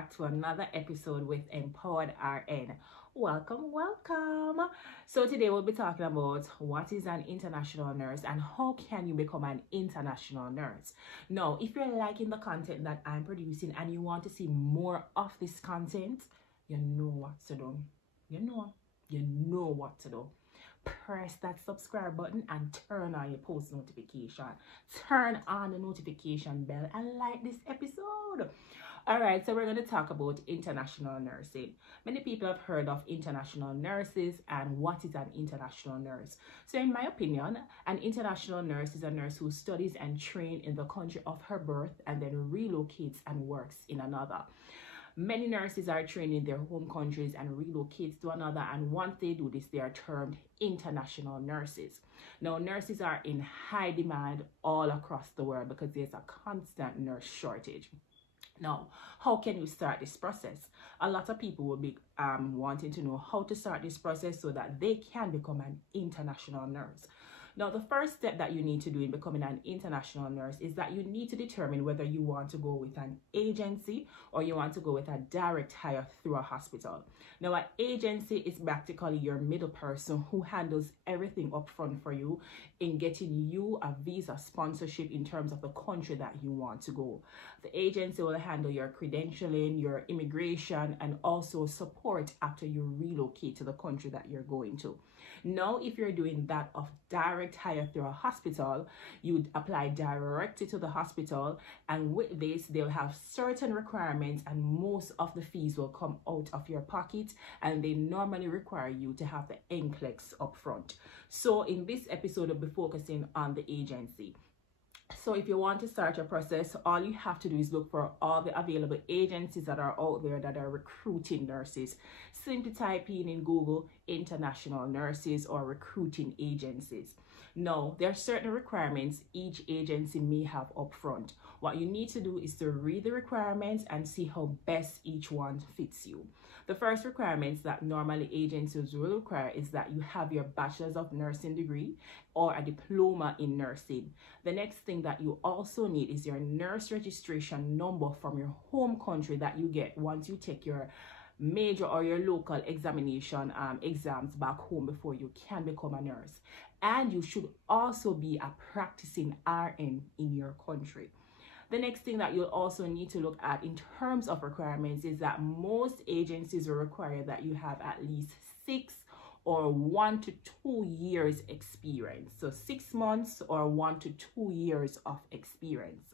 back to another episode with Empowered RN. Welcome. So today we'll be talking about what is an international nurse and how can you become an international nurse. Now, if you're liking the content that I'm producing and you want to see more of this content, you know what to do. You know what to do. Press that subscribe button and turn on your post notification. Turn on the notification bell and like this episode. Alright, so we're going to talk about international nursing. Many people have heard of international nurses and what is an international nurse. So in my opinion, an international nurse is a nurse who studies and trains in the country of her birth and then relocates and works in another. Many nurses are trained in their home countries and relocates to another, and once they do this, they are termed international nurses. Now, nurses are in high demand all across the world because there's a constant nurse shortage. Now, how can you start this process? A lot of people will be wanting to know how to start this process so that they can become an international nurse. Now, the first step that you need to do in becoming an international nurse is that you need to determine whether you want to go with an agency or you want to go with a direct hire through a hospital. Now, an agency is practically your middle person who handles everything up front for you in getting you a visa sponsorship in terms of the country that you want to go. The agency will handle your credentialing, your immigration, and also support after you relocate to the country that you're going to. Now, if you're doing that of direct hire through a hospital, you would apply directly to the hospital, and with this, they'll have certain requirements and most of the fees will come out of your pocket, and they normally require you to have the NCLEX up front. So in this episode, we'll be focusing on the agency. So if you want to start your process, all you have to do is look for all the available agencies that are out there that are recruiting nurses. Simply type in Google international nurses or recruiting agencies. Now, there are certain requirements each agency may have up front. What you need to do is to read the requirements and see how best each one fits you. The first requirements that normally agencies will require is that you have your bachelor's of nursing degree or a diploma in nursing. The next thing that you also need is your nurse registration number from your home country that you get once you take your major or your local examination exams back home before you can become a nurse. And you should also be a practicing RN in your country. The next thing that you'll also need to look at in terms of requirements is that most agencies will require that you have at least 6 or 1 to 2 years experience. So 6 months or 1 to 2 years of experience.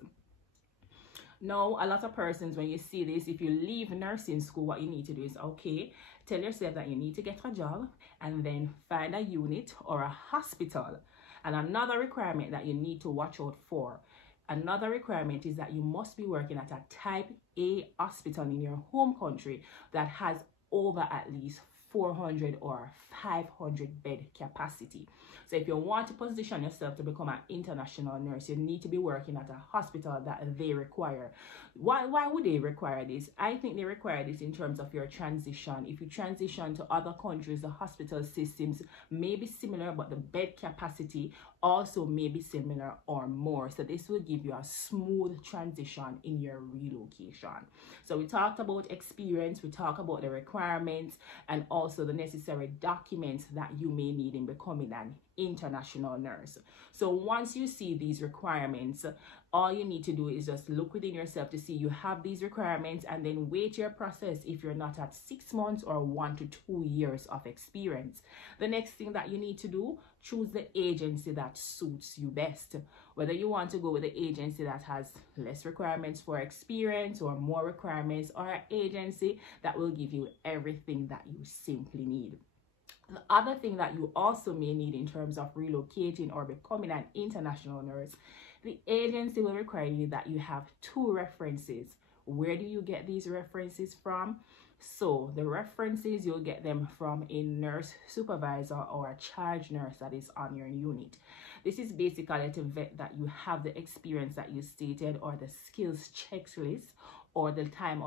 Now, a lot of persons, when you see this, if you leave nursing school, what you need to do is, okay, tell yourself that you need to get a job and then find a unit or a hospital. And another requirement that you need to watch out for, another requirement is that you must be working at a type A hospital in your home country that has over at least 400 or 500 bed capacity. So if you want to position yourself to become an international nurse, you need to be working at a hospital that they require. Why would they require this? I think they require this in terms of your transition. If you transition to other countries, the hospital systems may be similar, but the bed capacity also may be similar or more. So this will give you a smooth transition in your relocation. So we talked about experience, we talked about the requirements, and also the necessary documents that you may need in becoming an international nurse. So once you see these requirements, all you need to do is just look within yourself to see you have these requirements and then wait your process if you're not at 6 months or 1 to 2 years of experience. The next thing that you need to do, choose the agency that suits you best. Whether you want to go with the agency that has less requirements for experience or more requirements, or an agency that will give you everything that you simply need. The other thing that you also may need in terms of relocating or becoming an international nurse, the agency will require you that you have 2 references. Where do you get these references from? So the references, you'll get them from a nurse supervisor or a charge nurse that is on your unit. This is basically to vet that you have the experience that you stated or the skills checklist or the time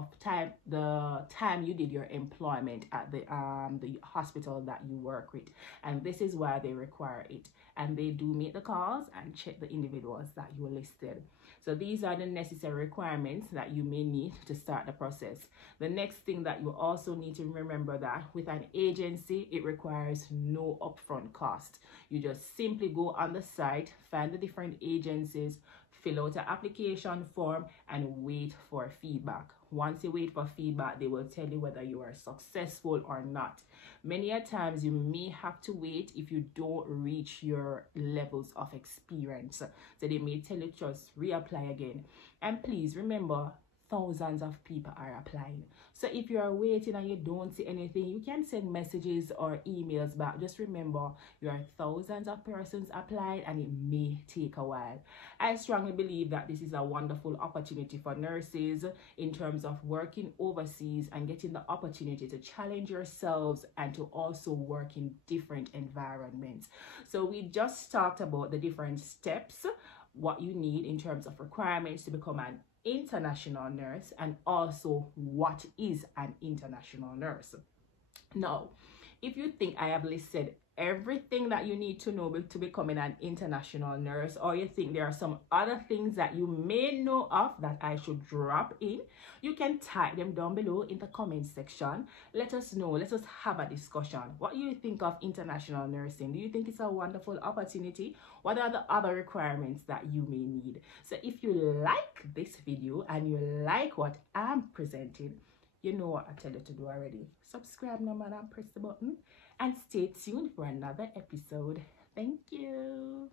you did your employment at the hospital that you work with. And this is why they require it. And they do make the calls and check the individuals that you listed. So these are the necessary requirements that you may need to start the process. The next thing that you also need to remember, that with an agency, it requires no upfront cost. You just simply go on the site, find the different agencies, fill out an application form, and wait for feedback. Once you wait for feedback, they will tell you whether you are successful or not. Many a times you may have to wait if you don't reach your levels of experience. So they may tell you just reapply again. And please remember, thousands of people are applying. So if you are waiting and you don't see anything, you can send messages or emails back. Just remember, there are thousands of persons applied and it may take a while. I strongly believe that this is a wonderful opportunity for nurses in terms of working overseas and getting the opportunity to challenge yourselves and to also work in different environments. So we just talked about the different steps, what you need in terms of requirements to become an international nurse, and also what is an international nurse. Now, if you think I have listed everything that you need to know to becoming an international nurse, or you think there are some other things that you may know of that I should drop in, you can type them down below in the comment section. Let us know. Let us have a discussion. What do you think of international nursing? Do you think it's a wonderful opportunity? What are the other requirements that you may need? So if you like this video and you like what I'm presenting, you know what I tell you to do already. Subscribe now, man, and press the button. And stay tuned for another episode. Thank you.